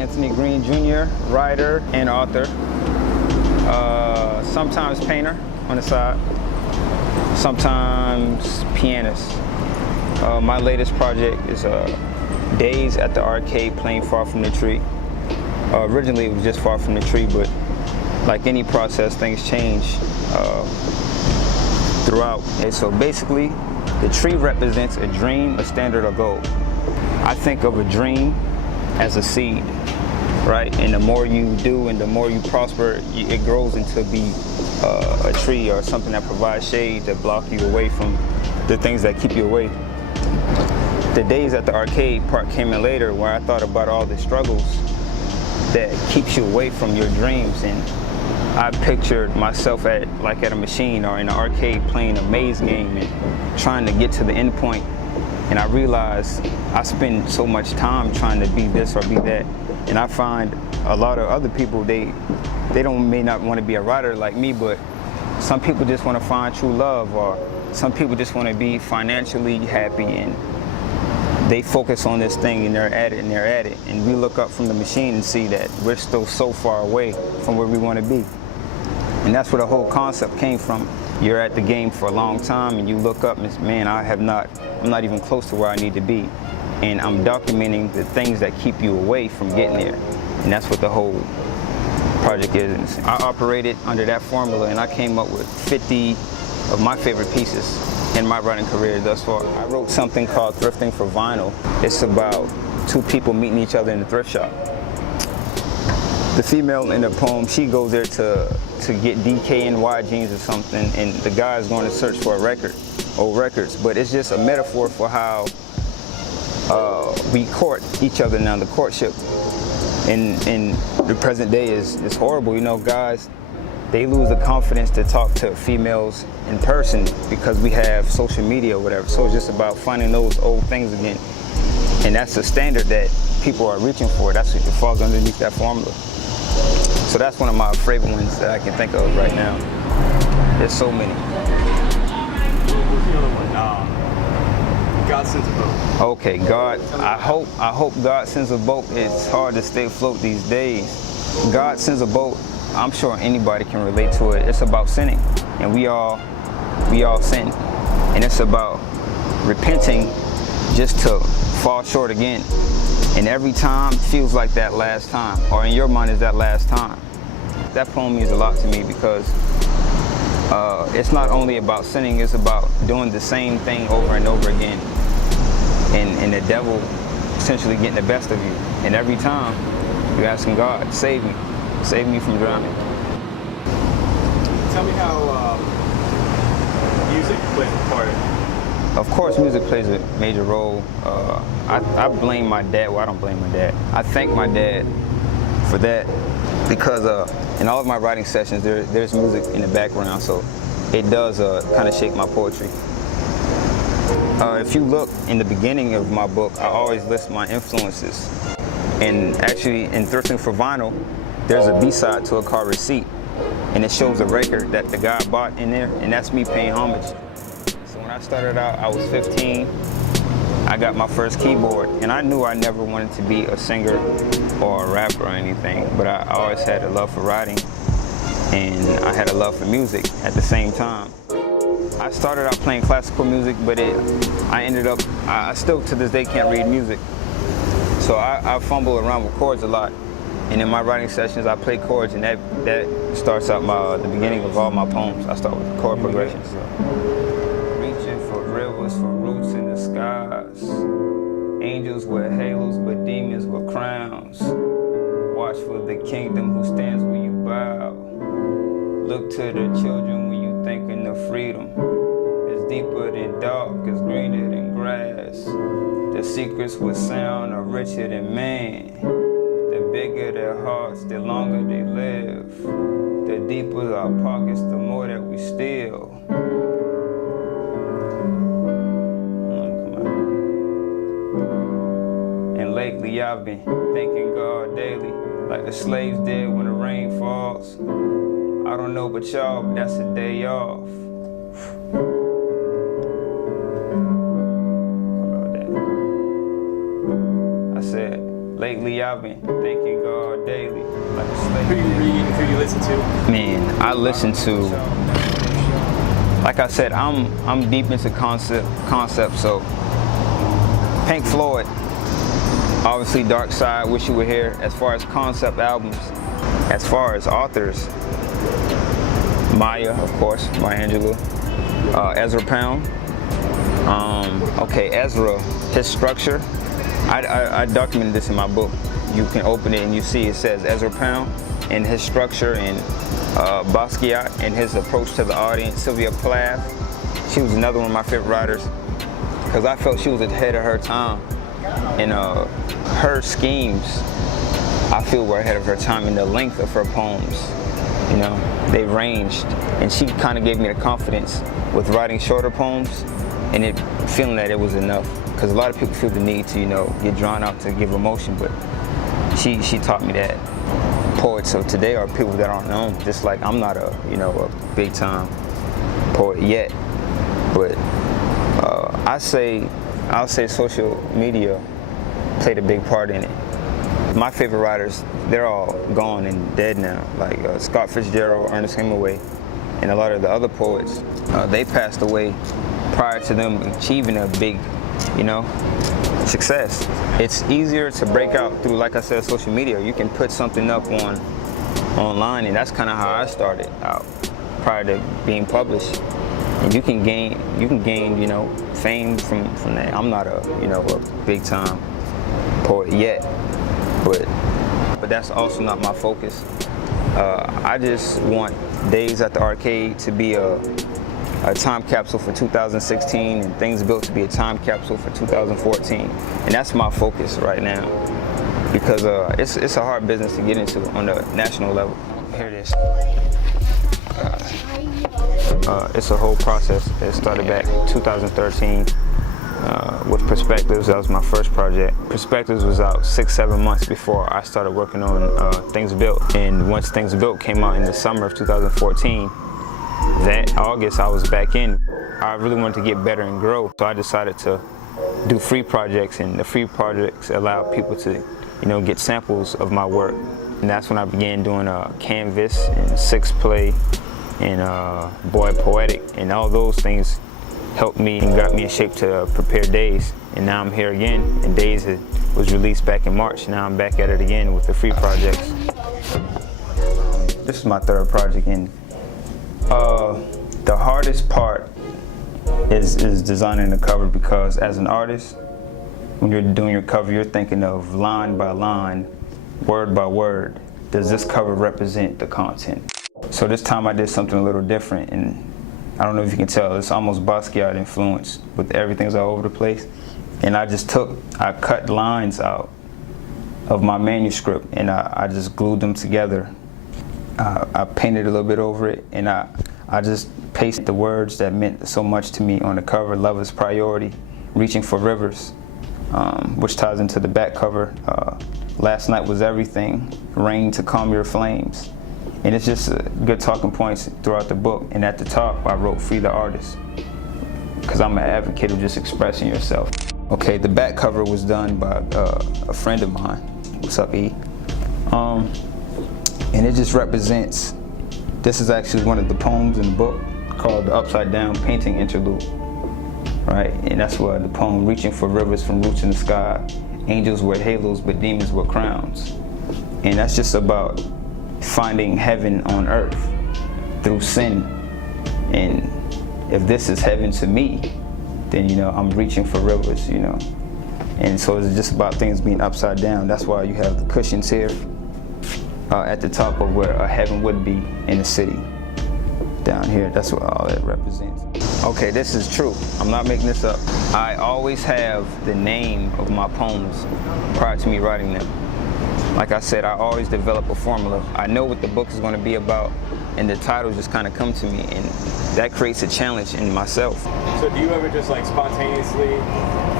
Anthony Green Jr., writer and author. Sometimes painter on the side, sometimes pianist. My latest project is Days at the Arcade playing Far From the Tree. Originally it was just Far From the Tree, but like any process, things change throughout. And so basically, the tree represents a dream, a standard, or goal. I think of a dream as a seed, right? And the more you do and the more you prosper, it grows into be a tree or something that provides shade that block you away from the things that keep you away. The Days at the Arcade part came in later, where I thought about all the struggles that keeps you away from your dreams, and I pictured myself at a machine or in an arcade playing a maze game and trying to get to the end point. And I realized I spend so much time trying to be this or be that. And I find a lot of other people, they may not want to be a writer like me, but some people just want to find true love, or some people just want to be financially happy, and they focus on this thing and they're at it. And we look up from the machine and see that we're still so far away from where we want to be. And that's where the whole concept came from. You're at the game for a long time and you look up and man, I'm not even close to where I need to be. And I'm documenting the things that keep you away from getting there. And that's what the whole project is. I operated under that formula and I came up with 50 of my favorite pieces in my writing career thus far. I wrote something called Thrifting for Vinyl. It's about two people meeting each other in a thrift shop. The female in the poem, she goes there to get DKNY jeans or something, and the guy is going to search for a record, old records. But it's just a metaphor for how we court each other now. The courtship in the present day is horrible. You know, guys, they lose the confidence to talk to females in person because we have social media or whatever. So it's just about finding those old things again. And that's the standard that people are reaching for. That's what falls underneath that formula. So that's one of my favorite ones that I can think of right now. There's so many. What's the other one? God Sends a Boat. Okay, God. I hope God sends a boat. It's hard to stay afloat these days. God sends a boat. I'm sure anybody can relate to it. It's about sinning, and we all sin, and it's about repenting just to fall short again. And every time feels like that last time, or in your mind is that last time. That poem means a lot to me because it's not only about sinning, it's about doing the same thing over and over again. And the devil essentially getting the best of you. And every time you're asking God, save me from drowning. Tell me how music plays a part. Of course, music plays a major role. I blame my dad. Well, I don't blame my dad. I thank my dad for that because in all of my writing sessions, there's music in the background, so it does kind of shape my poetry. If you look in the beginning of my book, I always list my influences. And actually, in Thrifting for Vinyl, there's a B-side to it called Receipt, and it shows a record that the guy bought in there, and that's me paying homage. So when I started out, I was 15. I got my first keyboard, and I knew I never wanted to be a singer or a rapper or anything, but I always had a love for writing, and I had a love for music at the same time. I started out playing classical music, but I still to this day can't read music. So I fumble around with chords a lot. And in my writing sessions, I play chords, and that starts out the beginning of all my poems. I start with chord progressions. So. Reaching for rivers, for roots in the skies. Angels with halos, but demons with crowns. Watch for the kingdom who stands where you bow. Look to the children when you thinking of freedom. It's deeper than dark, it's greener than grass. The secrets with sound are richer than man. The bigger their hearts, the longer they live. The deeper our pockets, the more that we steal. And lately I've been thanking God daily, like the slaves did when the rain falls. I don't know about y'all, but that's a day off. I said, Lately I've been thanking God daily. Like a slave. Who you listen to? Man, I listen to, like I said, I'm deep into concept, so Pink Floyd, obviously Dark Side, Wish You Were Here. As far as concept albums, as far as authors, Maya, of course, Maya Angelou, Ezra Pound. Okay, Ezra, his structure, I documented this in my book. You can open it and you see it says Ezra Pound and his structure, and Basquiat and his approach to the audience. Sylvia Plath, she was another one of my favorite writers because I felt she was ahead of her time. And her schemes, I feel, were ahead of her time in the length of her poems. You know, they ranged, and she kind of gave me the confidence with writing shorter poems and it feeling that it was enough. Because a lot of people feel the need to, you know, get drawn out to give emotion, but she taught me that. Poets of today are people that aren't known. Just like I'm not a, you know, a big time poet yet, but I'll say social media played a big part in it. My favorite writers, they're all gone and dead now, like Scott Fitzgerald, Ernest Hemingway, and a lot of the other poets. They passed away prior to them achieving a big, you know, success. It's easier to break out through, like I said, social media. You can put something up online, and that's kind of how I started out prior to being published. And you can gain, you know, fame from that. I'm not a, you know, a big time poet yet, but that's also not my focus. I just want Days at the Arcade to be a time capsule for 2016, and Things Built to be a time capsule for 2014. And that's my focus right now, because it's a hard business to get into on the national level. Here it is. It's a whole process. It started back in 2013 with Perspectives. That was my first project. Perspectives was out 6-7 months before I started working on Things Built. And once Things Built came out in the summer of 2014, that August I was back in. I really wanted to get better and grow, so I decided to do free projects, and the free projects allowed people to, you know, get samples of my work. And that's when I began doing Canvas and Six Play and Boy Poetic, and all those things helped me and got me in shape to prepare Days. And now I'm here again, and Days was released back in March. Now I'm back at it again with the free projects. This is my third project, and the hardest part is designing the cover, because as an artist, when you're doing your cover, you're thinking of line by line, word by word. Does this cover represent the content? So this time I did something a little different, and I don't know if you can tell, it's almost Basquiat influenced, with everything's all over the place. And I cut lines out of my manuscript, and I just glued them together. I painted a little bit over it, and I just pasted the words that meant so much to me on the cover. Love is priority, reaching for rivers, which ties into the back cover. Last night was everything, rain to calm your flames. And it's just good talking points throughout the book. And at the top, I wrote Free the Artist, because I'm an advocate of just expressing yourself. Okay, the back cover was done by a friend of mine. What's up, E? And it just represents, this is actually one of the poems in the book called The Upside Down Painting Interlude, right? And that's where the poem, reaching for rivers from roots in the sky, angels wear halos but demons wear crowns. And that's just about finding heaven on earth through sin. And if this is heaven to me, then, you know, I'm reaching for rivers, you know. And so it's just about things being upside down. That's why you have the cushions here at the top of where a heaven would be in the city. Down here, that's what all that represents. Okay, this is true. I'm not making this up. I always have the name of my poems prior to me writing them. Like I said, I always develop a formula. I know what the book is going to be about, and the title just kind of come to me, and that creates a challenge in myself. So do you ever just like spontaneously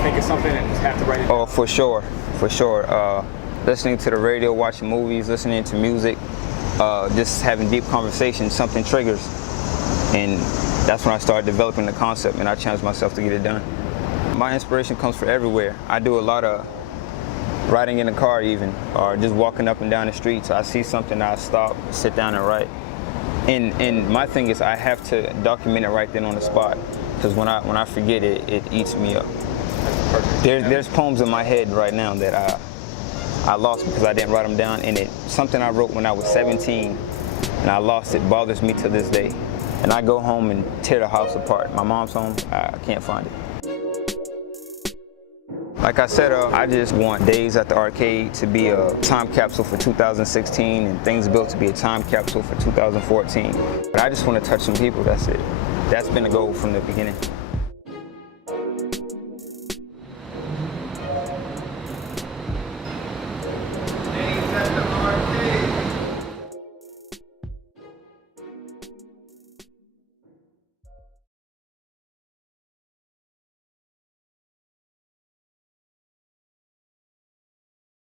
think of something and have to write it? Oh, for sure, for sure. Listening to the radio, watching movies, listening to music, just having deep conversations, something triggers. And that's when I started developing the concept, and I challenged myself to get it done. My inspiration comes from everywhere. I do a lot of riding in the car even, or just walking up and down the streets. I see something, I stop, sit down and write. And my thing is I have to document it right then on the spot, because when I forget it, it eats me up. Perfect. There's poems in my head right now that I lost because I didn't write them down, and something I wrote when I was 17, and I lost it, bothers me to this day. And I go home and tear the house apart. My mom's home, I can't find it. Like I said, I just want Days at the Arcade to be a time capsule for 2016 and Things Built to be a time capsule for 2014. But I just want to touch some people, that's it. That's been the goal from the beginning.